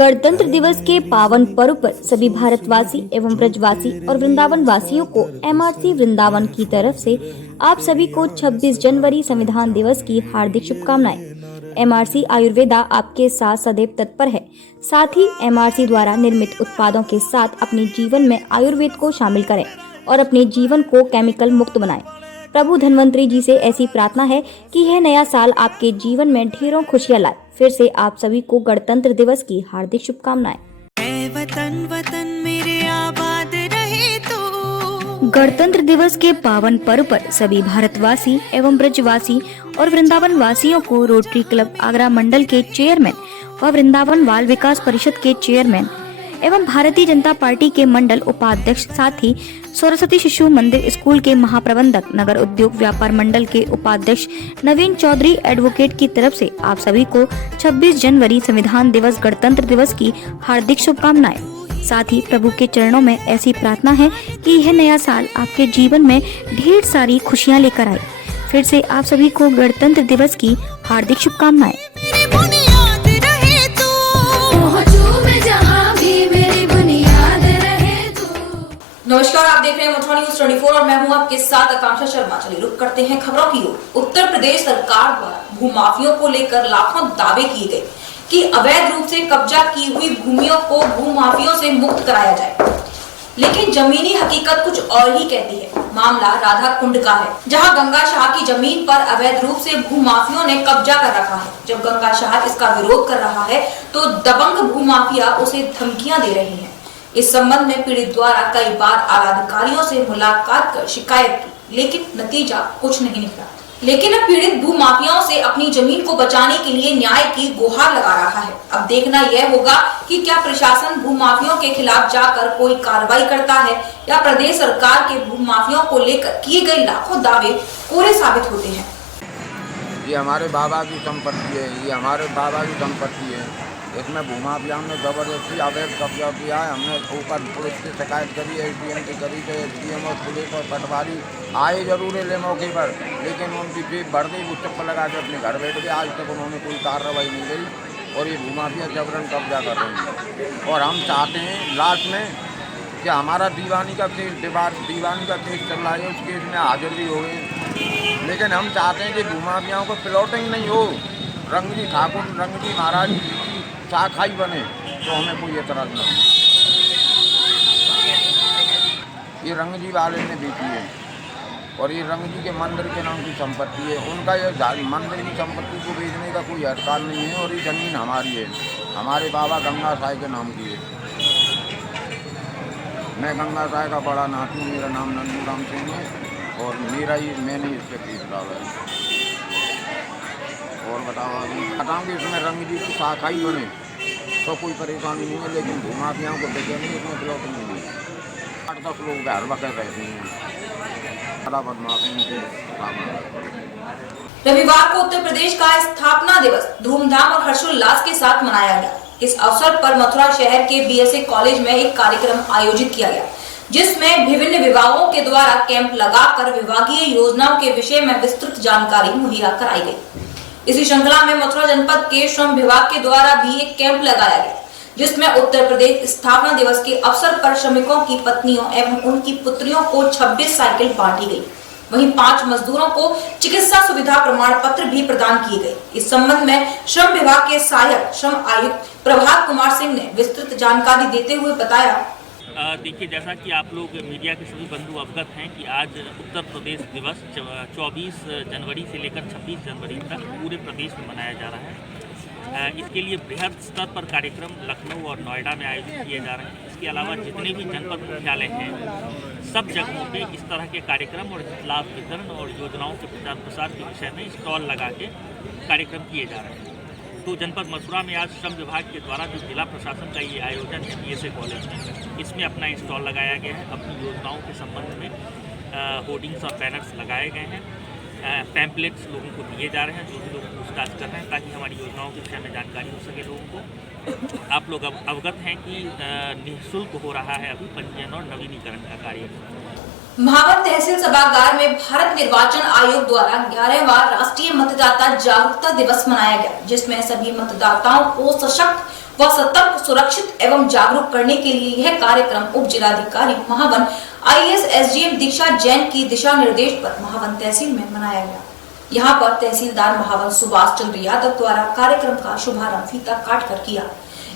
गणतंत्र दिवस के पावन पर्व पर सभी भारतवासी एवं ब्रजवासी और वृंदावन वासियों को एमआरसी वृंदावन की तरफ से आप सभी को 26 जनवरी संविधान दिवस की हार्दिक शुभकामनाएं। एमआरसी आयुर्वेदा आपके साथ सदैव तत्पर है। साथ ही एमआरसी द्वारा निर्मित उत्पादों के साथ अपने जीवन में आयुर्वेद को शामिल करें और अपने जीवन को केमिकल मुक्त बनाएं। प्रभु धन्वंतरी जी से ऐसी प्रार्थना है कि यह नया साल आपके जीवन में ढेरों खुशियां लाए। फिर से आप सभी को गणतंत्र दिवस की हार्दिक शुभकामनाएं। वतन वतन मेरे आबाद रहे तो। गणतंत्र दिवस के पावन पर्व पर सभी भारतवासी एवं ब्रजवासी और वृंदावन वासियों को रोटरी क्लब आगरा मंडल के चेयरमैन व वृंदावन बाल विकास परिषद के चेयरमैन एवं भारतीय जनता पार्टी के मंडल उपाध्यक्ष, साथ ही सरस्वती शिशु मंदिर स्कूल के महाप्रबंधक, नगर उद्योग व्यापार मंडल के उपाध्यक्ष नवीन चौधरी एडवोकेट की तरफ से आप सभी को 26 जनवरी संविधान दिवस गणतंत्र दिवस की हार्दिक शुभकामनाएं। साथ ही प्रभु के चरणों में ऐसी प्रार्थना है कि यह नया साल आपके जीवन में ढेर सारी खुशियां लेकर आए। फिर से आप सभी को गणतंत्र दिवस की हार्दिक शुभकामनाएं। नमस्कार, आप देख रहे हैं मथुरा न्यूज 24 और मैं हूं आपके साथ आकांक्षा शर्मा। चलिए रुक करते हैं खबरों की ओर। उत्तर प्रदेश सरकार द्वारा भूमाफियों को लेकर लाखों दावे किए गए कि अवैध रूप से कब्जा की हुई भूमियों को भूमाफियों से मुक्त कराया जाए, लेकिन जमीनी हकीकत कुछ और ही कहती है। मामला राधा कुंड का है, जहां गंगा शाह की जमीन पर अवैध रूप से भूमाफियों ने कब्जा कर रखा है। जब गंगा शाह इसका विरोध कर रहा है तो दबंग भूमाफिया उसे धमकियां दे रहे हैं। इस संबंध में पीड़ित द्वारा कई बार आला अधिकारियों से मुलाकात कर शिकायत की, लेकिन नतीजा कुछ नहीं निकला। लेकिन अब पीड़ित भूमाफियाओं से अपनी जमीन को बचाने के लिए न्याय की गुहार लगा रहा है। अब देखना यह होगा कि क्या प्रशासन भूमाफियों के खिलाफ जाकर कोई कार्रवाई करता है या प्रदेश सरकार के भूमाफियों को लेकर किए गए लाखों दावे कोरे साबित होते हैं। ये हमारे बाबा की संपत्ति है, ये हमारे बाबा की संपत्ति है। इसमें भूमाफियाओं ने जबरदस्ती अवैध कब्जा किया है। हमने ऊपर पुलिस की शिकायत करी है, एसडीएम की करी है। एसडीएम और पुलिस और पटवारी आए जरूर है ले मौके पर, लेकिन उनकी जेब भर दी, वो चप्पल लगा के अपने घर बैठ गए। आज तक उन्होंने कोई कार्रवाई नहीं करी और ये भूमाफिया जबरन कब्जा कर रहे हैं। और हम चाहते हैं लास्ट में कि हमारा दीवानी का केस चल रहा है, उस केस में हाजिर भी हो गए, लेकिन हम चाहते हैं कि भूमाफियाओं को प्लॉटिंग नहीं हो, रंगजी ठाकुर रंगजी महाराज शाखाई बने तो हमें कोई एतराज नहीं। ये रंगजी वाले ने बेची है और ये रंगजी के मंदिर के नाम की संपत्ति है। उनका ये मंदिर की संपत्ति को बेचने का कोई अधिकार नहीं है और ये जमीन हमारी है, हमारे बाबा गंगा साई के नाम की है। मैं गंगा साई का बड़ा नाती, मेरा नाम नंदू राम सिंह है और मैंने इस पर केस डाला है। और बताऊँ कि इसमें रंगजी की शाखाई बने तो कोई परेशानी नहीं है, लेकिन भूमाफियाओं को देखे नहीं, इसमें प्लॉटिंग नहीं है। 8-10 लोग घर बकर रहते हैं, बड़ा बदमाशी। रविवार को उत्तर प्रदेश का स्थापना दिवस धूमधाम और हर्षोल्लास के साथ मनाया गया। इस अवसर पर मथुरा शहर के बीएसए कॉलेज में एक कार्यक्रम आयोजित किया गया, जिसमें विभिन्न विभागों के द्वारा कैंप लगाकर विभागीय योजनाओं के विषय में विस्तृत जानकारी मुहैया कराई गई। इसी श्रृंखला में मथुरा जनपद के श्रम विभाग के द्वारा भी एक कैंप लगाया गया, जिसमें उत्तर प्रदेश स्थापना दिवस के अवसर पर श्रमिकों की पत्नियों एवं उनकी पुत्रियों को 26 साइकिल बांटी गई। वहीं 5 मजदूरों को चिकित्सा सुविधा प्रमाण पत्र भी प्रदान किए गए। इस संबंध में श्रम विभाग के सहायक श्रम आयुक्त प्रभात कुमार सिंह ने विस्तृत जानकारी देते हुए बताया। देखिए, जैसा कि आप लोग मीडिया के सभी बंधु अवगत हैं कि आज उत्तर प्रदेश दिवस 24 जनवरी से लेकर 26 जनवरी तक पूरे प्रदेश में मनाया जा रहा है। इसके लिए बृहद स्तर पर कार्यक्रम लखनऊ और नोएडा में आयोजित किए जा रहे हैं। इसके अलावा जितने भी जनपद मुख्यालय हैं, सब जगहों पे इस तरह के कार्यक्रम और लाभ वितरण और योजनाओं के प्रचार प्रसार के विषय में स्टॉल लगा के कार्यक्रम किए जा रहे हैं। तो जनपद मथुरा में आज श्रम विभाग के द्वारा जो जिला प्रशासन का ये आयोजन है बीएसए कॉलेज में, इसमें अपना स्टॉल लगाया गया है। अपनी योजनाओं के संबंध में होर्डिंग्स और बैनर्स लगाए गए हैं। पैम्पलेट्स लोगों को दिए जा रहे हैं, जो भी लोग पूछताछ कर रहे हैं, ताकि हमारी योजनाओं के विषय में जानकारी हो सके लोगों को। आप लोग अवगत हैं कि निःशुल्क हो रहा है अभी पंजीयन और नवीनीकरण का कार्य। महावर तहसील सभागार में भारत निर्वाचन आयोग द्वारा 11वां राष्ट्रीय मतदाता जागरूकता दिवस मनाया गया, जिसमें सभी मतदाताओं को सशक्त व सतर्क, सुरक्षित एवं जागरूक करने के लिए यह कार्यक्रम उप जिलाधिकारी महावन IAS SDM दीक्षा जैन की दिशा निर्देश पर महावन तहसील में मनाया गया। यहाँ पर तहसीलदार महावन सुभाष चंद्र यादव द्वारा कार्यक्रम का शुभारंभ फीता काट कर किया।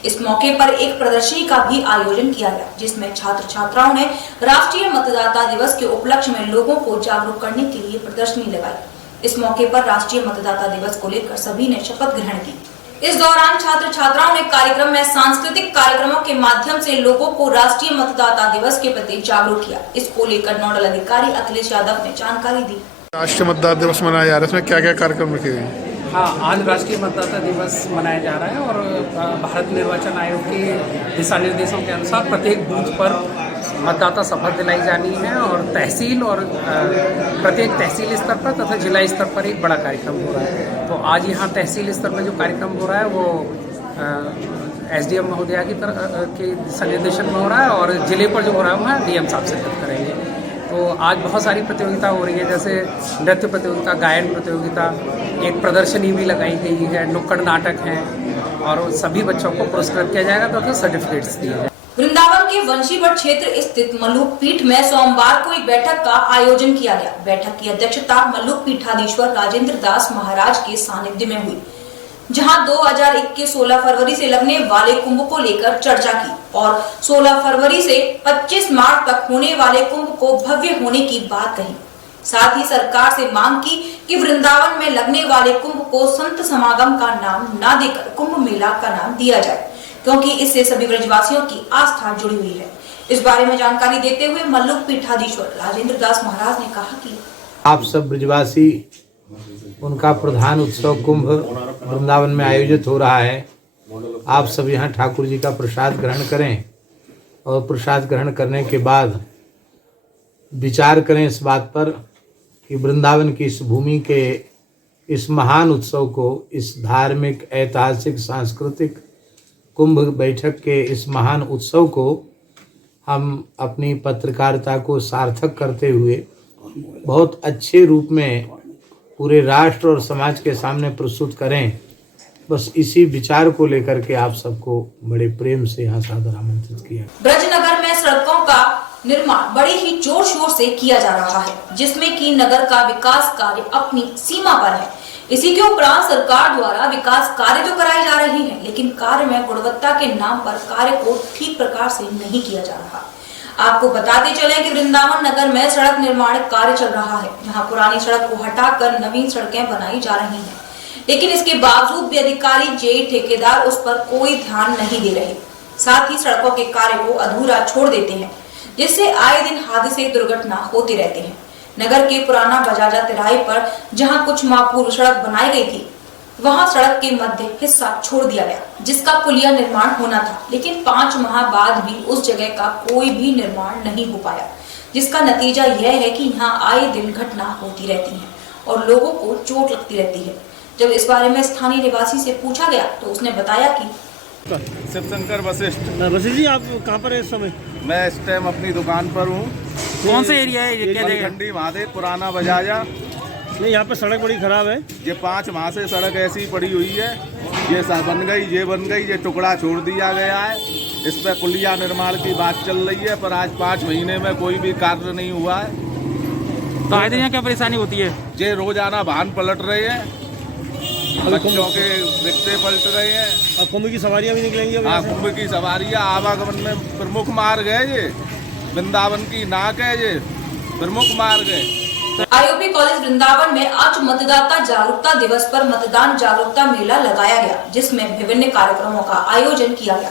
इस मौके पर एक प्रदर्शनी का भी आयोजन किया गया, जिसमें छात्र छात्राओं ने राष्ट्रीय मतदाता दिवस के उपलक्ष्य में लोगों को जागरूक करने के लिए प्रदर्शनी लगाई। इस मौके पर राष्ट्रीय मतदाता दिवस को लेकर सभी ने शपथ ग्रहण की। इस दौरान छात्र छात्राओं ने कार्यक्रम में सांस्कृतिक कार्यक्रमों के माध्यम से लोगों को राष्ट्रीय मतदाता दिवस के प्रति जागरूक किया। इसको लेकर नोडल अधिकारी अखिलेश यादव ने जानकारी दी। राष्ट्रीय मतदाता दिवस मनाया जा रहा है, इसमें क्या क्या कार्यक्रम रखे गए? हाँ, आज राष्ट्रीय मतदाता दिवस मनाया जा रहा है और भारत निर्वाचन आयोग के दिशा निर्देशों के अनुसार प्रत्येक बूथ पर मतदाता शपथ दिलाई जानी है और तहसील और प्रत्येक तहसील स्तर पर तथा जिला स्तर पर एक बड़ा कार्यक्रम हो रहा है। तो आज यहाँ तहसील स्तर पर जो कार्यक्रम हो रहा है वो SDM महोदया की तरफ के दिशा निर्देशन में हो रहा है और जिले पर जो हो रहा है वहाँ DM साहब शिरकत करेंगे। तो आज बहुत सारी प्रतियोगिता हो रही है, जैसे नृत्य प्रतियोगिता, गायन प्रतियोगिता, एक प्रदर्शनी भी लगाई गई है, नुक्कड़ नाटक है और सभी बच्चों को पुरस्कृत किया जाएगा तो सर्टिफिकेट्स दिए जाएंगे। वृंदावन के वंशीवट क्षेत्र स्थित मल्लुक पीठ में सोमवार को एक बैठक का आयोजन किया गया। बैठक की अध्यक्षता मल्लुक पीठाधीश्वर राजेंद्र दास महाराज के सानिध्य में हुई, जहां 2021 16 फरवरी से लगने वाले कुंभ को लेकर चर्चा की और 16 फरवरी से 25 मार्च तक होने वाले कुंभ को भव्य होने की बात कही। साथ ही सरकार से मांग की कि वृंदावन में लगने वाले कुंभ को संत समागम का नाम न देकर कुंभ मेला का नाम दिया जाए, क्योंकि इससे सभी ब्रजवासियों की आस्था जुड़ी हुई है। इस बारे में जानकारी देते हुए मल्लुक पीठाधीश्वर राजेंद्र दास महाराज ने कहा कि आप सब ब्रजवासी, उनका प्रधान उत्सव कुंभ वृंदावन में आयोजित हो रहा है। आप सब यहाँ ठाकुर जी का प्रसाद ग्रहण करें और प्रसाद ग्रहण करने के बाद विचार करें इस बात पर कि वृंदावन की इस भूमि के इस महान उत्सव को, इस धार्मिक, ऐतिहासिक, सांस्कृतिक कुंभ बैठक के इस महान उत्सव को हम अपनी पत्रकारिता को सार्थक करते हुए बहुत अच्छे रूप में पूरे राष्ट्र और समाज के सामने प्रस्तुत करें। बस इसी विचार को लेकर के आप सबको बड़े प्रेम से यहाँ सादर आमंत्रित किया। ब्रजनगर में सड़कों का निर्माण बड़े ही जोर शोर से किया जा रहा है, जिसमें कि नगर का विकास कार्य अपनी सीमा पर है। इसी के उपरांत सरकार द्वारा विकास कार्य तो कराए जा रहे हैं, लेकिन कार्य में गुणवत्ता के नाम पर कार्य को ठीक प्रकार से नहीं किया जा रहा। आपको बताते चलें कि वृंदावन नगर में सड़क निर्माण कार्य चल रहा है, जहां पुरानी सड़क को हटाकर नवीन सड़कें बनाई जा रही हैं, लेकिन इसके बावजूद भी अधिकारी, जेई, ठेकेदार उस पर कोई ध्यान नहीं दे रहे। साथ ही सड़कों के कार्य को अधूरा छोड़ देते हैं, जिससे आए दिन हादसे, दुर्घटना होते रहते हैं। नगर के पुराना बजाजा तिराहे पर जहां कुछ माह पूर्व सड़क बनाई गई थी, वहां सड़क के मध्य हिस्सा छोड़ दिया गया, जिसका पुलिया निर्माण होना था, लेकिन 5 माह बाद भी उस जगह का कोई भी निर्माण नहीं हो पाया, जिसका नतीजा यह है कि यहाँ आए दिन घटना होती रहती है और लोगों को चोट लगती रहती है। जब इस बारे में स्थानीय निवासी से पूछा गया तो उसने बताया कि शिवशंकर वशिष्ठ। वशिष्ठ जी, आप कहाँ पर है इस समय? मैं इस टाइम अपनी दुकान पर हूँ। कौन सा एरिया है ये? क्या जगह? खंडी महादेव, पुराना बजाजा। नहीं, यहाँ पर सड़क बड़ी खराब है। ये 5 माह से सड़क ऐसी पड़ी हुई है, ये बन गई, ये टुकड़ा छोड़ दिया गया है। इस पर पुलिया निर्माण की बात चल रही है, पर आज 5 महीने में कोई भी कार्य नहीं हुआ है। तो आए दिन यहाँ क्या परेशानी होती है? ये रोजाना वाहन पलट रहे हैं, बच्चों के रिक्शे पलट रहे हैं। अब कुंभ की सवारियाँ भी निकलेंगी। हाँ, कुंभ की सवारियाँ आवागमन में प्रमुख मार्ग है। ये वृंदावन की नाक है, ये प्रमुख मार्ग है। IOP कॉलेज वृंदावन में आज मतदाता जागरूकता दिवस पर मतदान जागरूकता मेला लगाया गया, जिसमें विभिन्न कार्यक्रमों का आयोजन किया गया।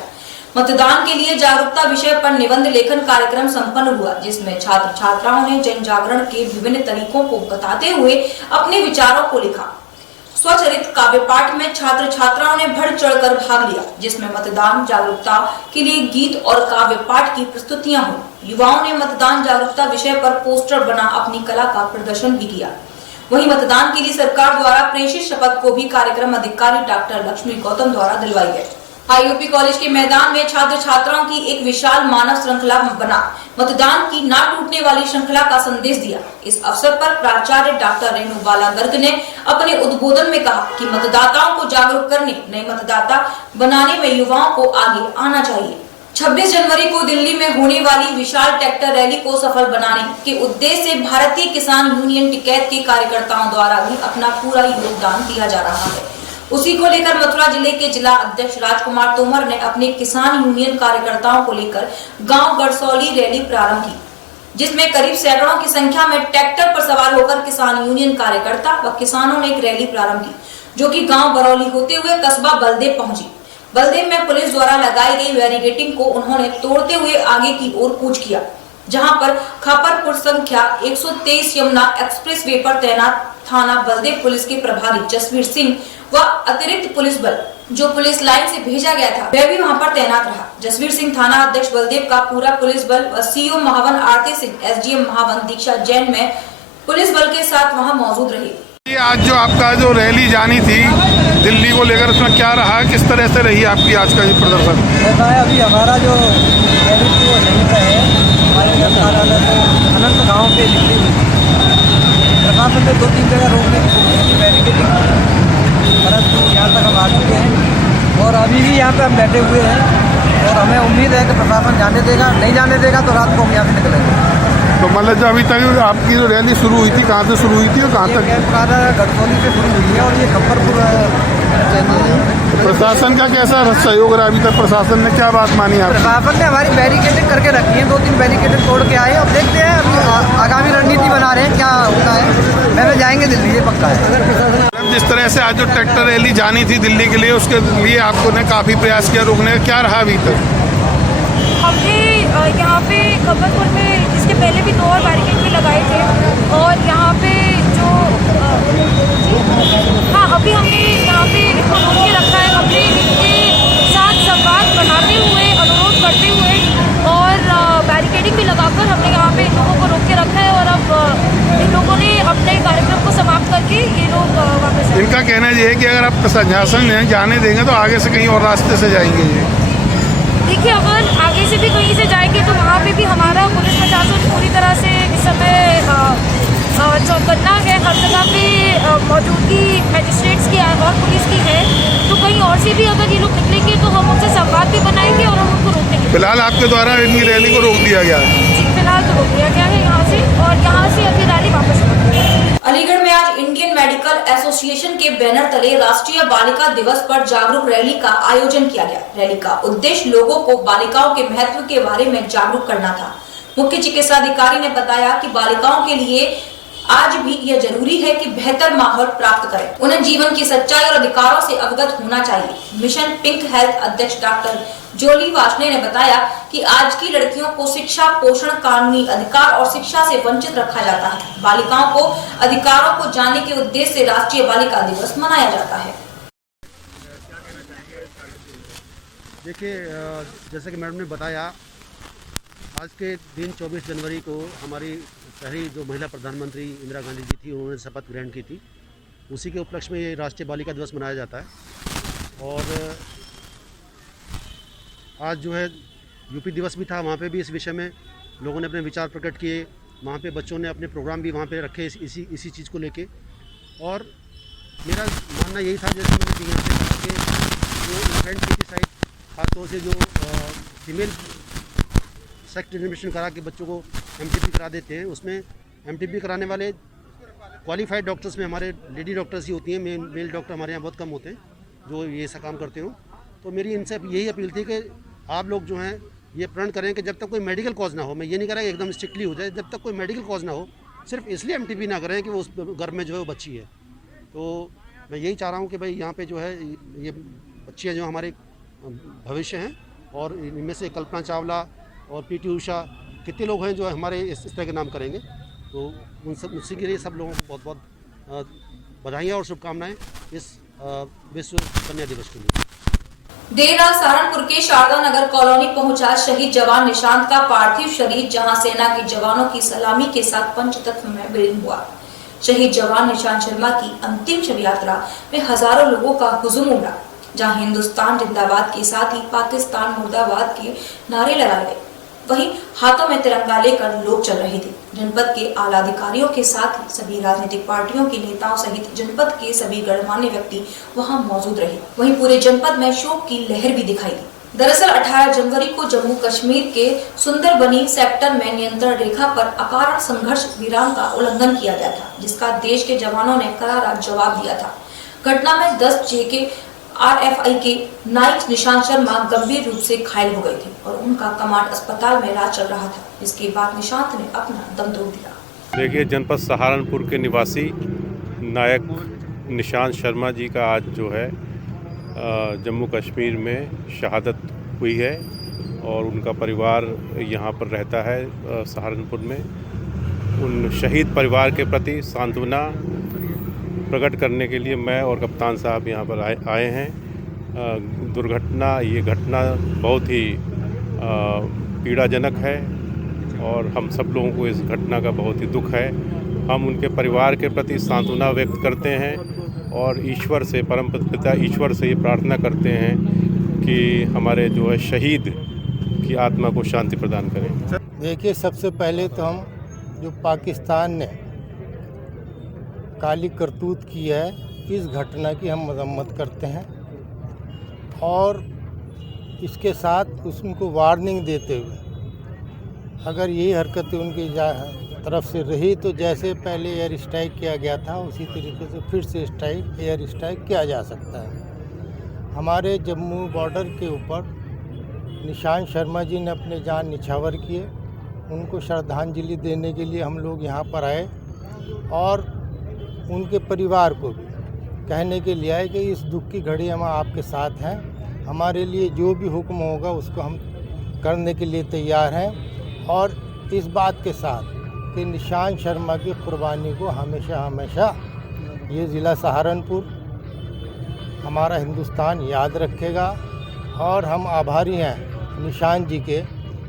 मतदान के लिए जागरूकता विषय पर निबंध लेखन कार्यक्रम संपन्न हुआ, जिसमें छात्र छात्राओं ने जन जागरण के विभिन्न तरीकों को बताते हुए अपने विचारों को लिखा। स्वचरित काव्य पाठ में छात्र छात्राओं ने बढ़ चढ़कर भाग लिया, जिसमें मतदान जागरूकता के लिए गीत और काव्य पाठ की प्रस्तुतियां हुई। युवाओं ने मतदान जागरूकता विषय पर पोस्टर बना अपनी कला का प्रदर्शन भी किया। वहीं मतदान के लिए सरकार द्वारा प्रेषित शपथ को भी कार्यक्रम अधिकारी डॉक्टर लक्ष्मी गौतम द्वारा दिलवाई गई। आईयूपी कॉलेज के मैदान में छात्र छात्राओं की एक विशाल मानव श्रृंखला बना मतदान की ना टूटने वाली श्रृंखला का संदेश दिया। इस अवसर पर प्राचार्य डॉक्टर रेणु बाला गर्ग ने अपने उद्बोधन में कहा कि मतदाताओं को जागरूक करने, नए मतदाता बनाने में युवाओं को आगे आना चाहिए। 26 जनवरी को दिल्ली में होने वाली विशाल ट्रैक्टर रैली को सफल बनाने के उद्देश्य से भारतीय किसान यूनियन टिकैत के कार्यकर्ताओं द्वारा भी अपना पूरा योगदान दिया जा रहा है। उसी को लेकर मथुरा जिले के जिला अध्यक्ष राजकुमार तोमर ने अपने किसान यूनियन कार्यकर्ताओं को लेकर गांव गड़सौली रैली प्रारंभ की, जिसमें करीब सैकड़ों की संख्या में ट्रैक्टर पर सवार होकर किसान यूनियन कार्यकर्ता व किसानों ने एक रैली प्रारंभ की, जो कि गांव बरौली होते हुए कस्बा बलदेव पहुंची। बलदेव में पुलिस द्वारा लगाई गई बैरिकेडिंग को उन्होंने तोड़ते हुए आगे की ओर कूच किया, जहां पर खापरपुर संख्या 123 यमुना एक्सप्रेस वे पर तैनात थाना बलदेव पुलिस के प्रभारी जसवीर सिंह व अतिरिक्त पुलिस बल जो पुलिस लाइन से भेजा गया था, वह भी वहां पर तैनात रहा। जसवीर सिंह थाना अध्यक्ष बलदेव का पूरा पुलिस बल व सीओ महावन आरती सिंह, एसडीएम महावन दीक्षा जैन में पुलिस बल के साथ वहां मौजूद रहे। आज जो आपका जो रैली जानी थी दिल्ली को लेकर, उसमें क्या रहा, किस तरह से रही आपकी आज का ये प्रदर्शन? ऐसा है, अभी हमारा जो रैली थी वो नहीं है, हमारे अनंत गाँव पे दिल्ली में प्रशासन ने 2-3 जगह रोकने की कोशिश की, बैरिकेडिंग, परंतु यहाँ तक हम आ चुके हैं और अभी भी यहाँ पे हम बैठे हुए हैं और हमें उम्मीद है कि प्रशासन जाने देगा। नहीं जाने देगा तो रात को हम यहाँ से निकलेंगे। तो मतलब जो अभी तक आपकी जो रैली शुरू हुई थी, कहाँ से शुरू हुई थी और कहाँ तक? गड़सौली से शुरू हुई है और ये खप्परपुर प्रशासन का कैसा सहयोग रहा अभी तक? प्रशासन ने क्या बात मानी आप? प्रशासन ने हमारी बैरिकेडिंग करके रखी है, 2-3 बैरिकेडिंग तोड़ के आए। अब देखते हैं, अभी आगामी रणनीति बना रहे हैं क्या होता है। मैंने जाएंगे दिल्ली, ये पक्का है। जिस तरह से आज जो ट्रैक्टर रैली जानी थी दिल्ली के लिए, उसके लिए आपको ने काफी प्रयास किया रोकने का, क्या रहा अभी तक? हमने यहाँ पे खप्परपुर में इसके पहले भी 2 और बैरिकेड भी लगाए थे और यहाँ पे जो अभी हमने यहाँ पे इनको रोक के रखा है। हमने इनके साथ संवाद बनाते हुए, अनुरोध करते हुए और बैरिकेडिंग भी लगाकर हमने यहाँ पे इन लोगों को रोक के रखा है और अब इन लोगों ने अपने कार्यक्रम को समाप्त करके ये लोग वापस। इनका कहना ये है कि अगर आप प्रशासन ने जाने देंगे तो आगे से कहीं और रास्ते से जाएंगे। ये देखिए, अगर आगे से भी कहीं से जाएंगे तो वहाँ पे भी हमारा पुलिस प्रशासन पूरी तरह से इस समय चौकन्ना है। हर जगह पे मौजूदगी मजिस्ट्रेट्स की और पुलिस की है, तो कहीं और से भी अगर ये लोग निकलेंगे तो हम उनसे संवाद भी बनाएंगे और हम उनको रोकने के। फिलहाल आपके द्वारा इनकी रैली को रोक दिया गया है? जी, फिलहाल तो रोक दिया गया है यहाँ से और यहाँ से अभी रैली वापस। अलीगढ़ में आज इंडियन मेडिकल एसोसिएशन के बैनर तले राष्ट्रीय बालिका दिवस पर जागरूक रैली का आयोजन किया गया। रैली का उद्देश्य लोगों को बालिकाओं के महत्व के बारे में जागरूक करना था। मुख्य चिकित्सा अधिकारी ने बताया कि बालिकाओं के लिए आज भी यह जरूरी है कि बेहतर माहौल प्राप्त करें, उन्हें जीवन की सच्चाई और अधिकारों से अवगत होना चाहिए। मिशन पिंक हेल्थ अध्यक्ष डॉक्टर जोली वाशने ने बताया कि आज की लड़कियों को शिक्षा, पोषण, कानूनी अधिकार और शिक्षा से वंचित रखा जाता है। बालिकाओं को अधिकारों को जानने के उद्देश्य से राष्ट्रीय बालिका दिवस मनाया जाता है। देखिए, जैसे कि मैडम ने बताया, आज के दिन 24 जनवरी को हमारी पहली जो महिला प्रधानमंत्री इंदिरा गांधी जी थी, उन्होंने शपथ ग्रहण की थी। उसी के उपलक्ष्य में ये राष्ट्रीय बालिका दिवस मनाया जाता है। और आज जो है यूपी दिवस भी था, वहाँ पे भी इस विषय में लोगों ने अपने विचार प्रकट किए। वहाँ पे बच्चों ने अपने प्रोग्राम भी वहाँ पे रखे इसी चीज़ को लेके। और मेरा मानना यही था, जैसे मैंने पीएम से कहा कि जो इन्फेंटिसाइड, खासतौर से जो फीमेल सेक्स एडमिशन करा के बच्चों को एमटीपी करा देते हैं, उसमें एमटीपी कराने वाले क्वालिफाइड डॉक्टर्स में हमारे लेडी डॉक्टर्स ही होती हैं। मेल डॉक्टर हमारे यहाँ बहुत कम होते हैं जो ये ऐसा काम करते हो। तो मेरी इनसे यही अपील थी कि आप लोग जो हैं ये प्रण करें कि जब तक कोई मेडिकल कॉज ना हो, मैं ये नहीं कह रहा कि एकदम स्ट्रिक्टली हो जाए, जब तक कोई मेडिकल कॉज ना हो, सिर्फ इसलिए एमटीपी ना करें कि वो उस घर में जो है वो बच्ची है। तो मैं यही चाह रहा हूँ कि भाई यहाँ पे जो है ये बच्चियाँ जो हमारे भविष्य हैं, और इनमें से कल्पना चावला और पीटी उषा, कितने लोग हैं जो हमारे इस तरह के नाम करेंगे। तो उनसे के लिए सब लोगों को बहुत बहुत बधाइयाँ और शुभकामनाएं इस विश्व कन्या दिवस के लिए। देर रात सहारनपुर के शारदा नगर कॉलोनी पहुंचा शहीद जवान निशांत का पार्थिव शरीर, जहां सेना के जवानों की सलामी के साथ पंचतत्व में विलीन हुआ। शहीद जवान निशांत शर्मा की अंतिम शव यात्रा में हजारों लोगों का हुजूम उमड़ा। जहां हिंदुस्तान जिंदाबाद के साथ ही पाकिस्तान मुर्दाबाद के नारे लगाए गए। वहीं हाथों में तिरंगा लेकर लोग चल रहे थे। जनपद के आला अधिकारियों के साथ ही सभी राजनीतिक पार्टियों के नेताओं सहित जनपद के सभी गणमान्य व्यक्ति वहां मौजूद रहे। वहीं पूरे जनपद में शोक की लहर भी दिखाई दी। दरअसल 18 जनवरी को जम्मू कश्मीर के सुंदरबनी सेक्टर में नियंत्रण रेखा पर अकारण संघर्ष विराम का उल्लंघन किया गया था, जिसका देश के जवानों ने करारा जवाब दिया था। घटना में 10 JK RFI के नाइट निशांत शर्मा गंभीर रूप से घायल हो गए थे और उनका कमांड अस्पताल में इलाज चल रहा था। इसके बाद निशांत ने अपना दम तोड़ दिया। देखिए, जनपद सहारनपुर के निवासी नायक निशांत शर्मा जी का आज जो है जम्मू कश्मीर में शहादत हुई है और उनका परिवार यहाँ पर रहता है सहारनपुर में। उन शहीद परिवार के प्रति सांत्वना प्रकट करने के लिए मैं और कप्तान साहब यहाँ पर आए हैं। ये घटना बहुत ही पीड़ाजनक है और हम सब लोगों को इस घटना का बहुत ही दुख है। हम उनके परिवार के प्रति सांत्वना व्यक्त करते हैं और ईश्वर से, परम पिता ईश्वर से ये प्रार्थना करते हैं कि हमारे जो है शहीद की आत्मा को शांति प्रदान करें। देखिए, सबसे पहले तो हम जो पाकिस्तान ने काली करतूत की है, इस घटना की हम मजम्मत करते हैं और इसके साथ उनको वार्निंग देते हुए अगर यही हरकतें उनकी तरफ से रही तो जैसे पहले एयर स्ट्राइक किया गया था उसी तरीके से फिर से एयर स्ट्राइक किया जा सकता है। हमारे जम्मू बॉर्डर के ऊपर निशांत शर्मा जी ने अपने जान निछावर किए, उनको श्रद्धांजलि देने के लिए हम लोग यहाँ पर आए और उनके परिवार को भी कहने के लिए आए कि इस दुख की घड़ी हम आपके साथ हैं, हमारे लिए जो भी हुक्म होगा उसको हम करने के लिए तैयार हैं और इस बात के साथ कि निशांत शर्मा की कुर्बानी को हमेशा हमेशा ये ज़िला सहारनपुर, हमारा हिंदुस्तान याद रखेगा और हम आभारी हैं निशांत जी के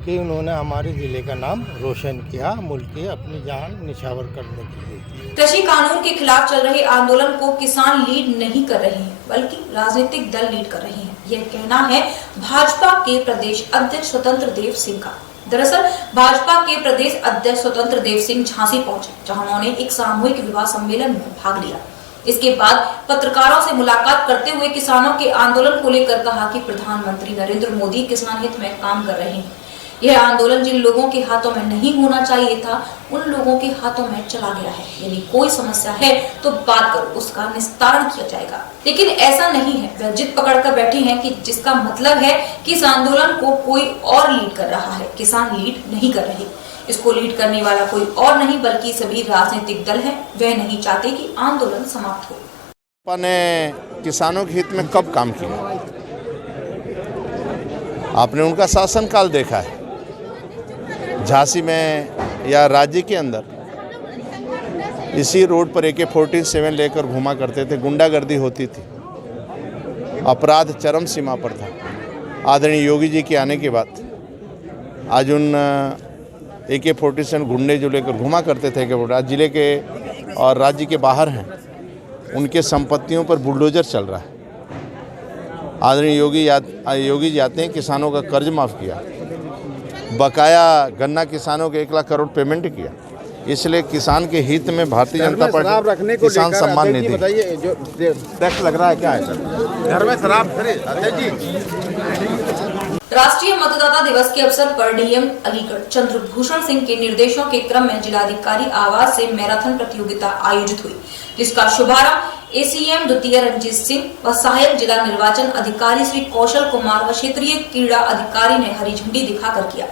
कि उन्होंने हमारे ज़िले का नाम रोशन किया, मुल्क के अपनी जान निछावर करने के लिए। कृषि कानून के खिलाफ चल रहे आंदोलन को किसान लीड नहीं कर रहे हैं बल्कि राजनीतिक दल लीड कर रहे हैं, यह कहना है भाजपा के प्रदेश अध्यक्ष स्वतंत्र देव सिंह का। दरअसल भाजपा के प्रदेश अध्यक्ष स्वतंत्र देव सिंह झांसी पहुंचे, जहां उन्होंने एक सामूहिक विवाह सम्मेलन में भाग लिया। इसके बाद पत्रकारों से मुलाकात करते हुए किसानों के आंदोलन को लेकर कहा कि प्रधानमंत्री नरेंद्र मोदी किसान हित में काम कर रहे हैं। यह आंदोलन जिन लोगों के हाथों में नहीं होना चाहिए था उन लोगों के हाथों में चला गया है। यदि कोई समस्या है तो बात करो, उसका निस्तारण किया जाएगा। लेकिन ऐसा नहीं है, वह जिद पकड़कर बैठे हैं कि जिसका मतलब है कि इस आंदोलन को कोई और लीड कर रहा है। किसान लीड नहीं कर रहे, इसको लीड करने वाला कोई और नहीं बल्कि सभी राजनीतिक दल है। वह नहीं चाहते कि आंदोलन समाप्त हो। भाजपा ने किसानों के हित में कब काम किया? आपने उनका शासनकाल देखा है। झांसी में या राज्य के अंदर इसी रोड पर AK-47 लेकर घुमा करते थे, गुंडागर्दी होती थी, अपराध चरम सीमा पर था। आदरणीय योगी जी के आने के बाद आज उन AK-47 गुंडे जो लेकर घुमा करते थे कि आज जिले के और राज्य के बाहर हैं, उनके संपत्तियों पर बुलडोजर चल रहा है। आदरणीय योगी जी आते हैं, किसानों का कर्ज माफ़ किया, बकाया गन्ना किसानों के 1 लाख करोड़ पेमेंट किया। इसलिए किसान के हित में भारतीय जनता पार्टी किसान सम्मान निधि। बताइए, जो टैक्स लग रहा है क्या है सर? घर में शराब जी। राष्ट्रीय मतदाता दिवस के अवसर पर डीएम अलीगढ़ चंद्रभूषण सिंह के निर्देशों के क्रम में जिलाधिकारी आवास से मैराथन प्रतियोगिता आयोजित हुई, जिसका शुभारंभ ACM द्वितीय रंजीत सिंह व सहायक जिला निर्वाचन अधिकारी श्री कौशल कुमार व क्षेत्रीय क्रीड़ा अधिकारी ने हरी झंडी दिखाकर किया।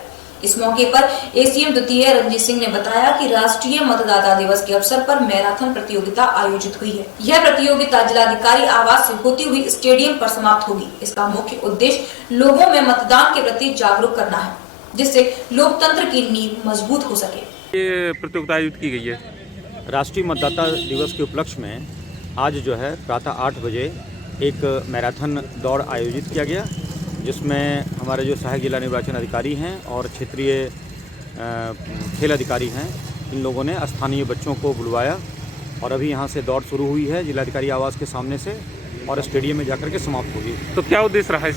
इस मौके पर ACM द्वितीय रंजीत सिंह ने बताया कि राष्ट्रीय मतदाता दिवस के अवसर पर मैराथन प्रतियोगिता आयोजित हुई है। यह प्रतियोगिता जिलाधिकारी आवास से होती हुई स्टेडियम पर समाप्त होगी। इसका मुख्य उद्देश्य लोगों में मतदान के प्रति जागरूक करना है, जिससे लोकतंत्र की नींव मजबूत हो सके। ये प्रतियोगिता आयोजित की गई है राष्ट्रीय मतदाता दिवस के उपलक्ष्य में। आज जो है प्रातः 8 बजे एक मैराथन दौड़ आयोजित किया गया, जिसमें हमारे जो सहायक जिला निर्वाचन अधिकारी हैं और क्षेत्रीय खेल अधिकारी हैं, इन लोगों ने स्थानीय बच्चों को बुलवाया और अभी यहाँ से दौड़ शुरू हुई है जिलाधिकारी आवास के सामने से और स्टेडियम में जाकर के समाप्त होगी। तो क्या उद्देश्य रहा है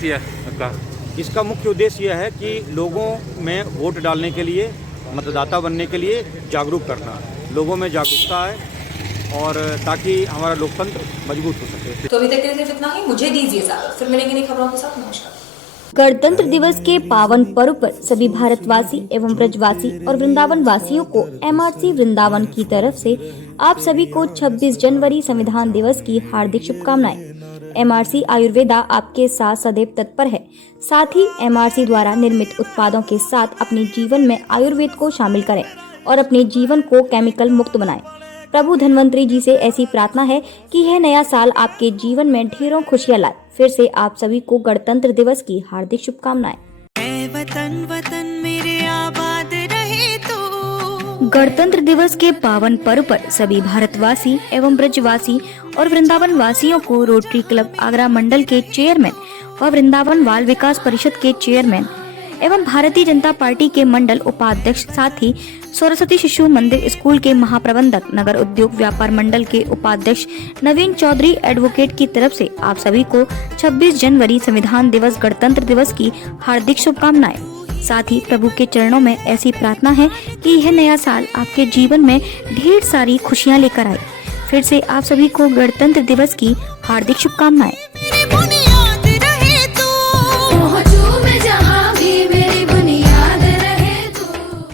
का? इसका मुख्य उद्देश्य यह है कि लोगों में वोट डालने के लिए, मतदाता बनने के लिए जागरूक करना, लोगों में जागरूकता है और ताकि हमारा लोकतंत्र मजबूत हो सके। तो अभी तक के लिए सिर्फ इतना ही। मुझे दीजिए इजाजत, फिर मिलेंगे नई खबरों के साथ। नमस्कार। गणतंत्र दिवस के पावन पर्व पर सभी भारतवासी एवं ब्रजवासी और वृंदावन वासियों को MRC वृंदावन की तरफ से आप सभी को 26 जनवरी संविधान दिवस की हार्दिक शुभकामनाएं। MRC आयुर्वेदा आपके साथ सदैव तत्पर है। साथ ही MRC द्वारा निर्मित उत्पादों के साथ अपने जीवन में आयुर्वेद को शामिल करें और अपने जीवन को केमिकल मुक्त बनाएं। प्रभु धन्वंतरी जी से ऐसी प्रार्थना है कि यह नया साल आपके जीवन में ढेरों खुशियां लाए। फिर से आप सभी को गणतंत्र दिवस की हार्दिक शुभकामनाएं। वतन वतन मेरे आबाद रहे तो। गणतंत्र दिवस के पावन पर्व पर सभी भारतवासी एवं ब्रजवासी और वृंदावन वासियों को रोटरी क्लब आगरा मंडल के चेयरमैन व वृंदावन बाल विकास परिषद के चेयरमैन एवं भारतीय जनता पार्टी के मंडल उपाध्यक्ष, साथ ही सरस्वती शिशु मंदिर स्कूल के महाप्रबंधक, नगर उद्योग व्यापार मंडल के उपाध्यक्ष नवीन चौधरी एडवोकेट की तरफ से आप सभी को 26 जनवरी संविधान दिवस गणतंत्र दिवस की हार्दिक शुभकामनाएं। साथ ही प्रभु के चरणों में ऐसी प्रार्थना है कि यह नया साल आपके जीवन में ढेर सारी खुशियां लेकर आए। फिर से आप सभी को गणतंत्र दिवस की हार्दिक शुभकामनाएं।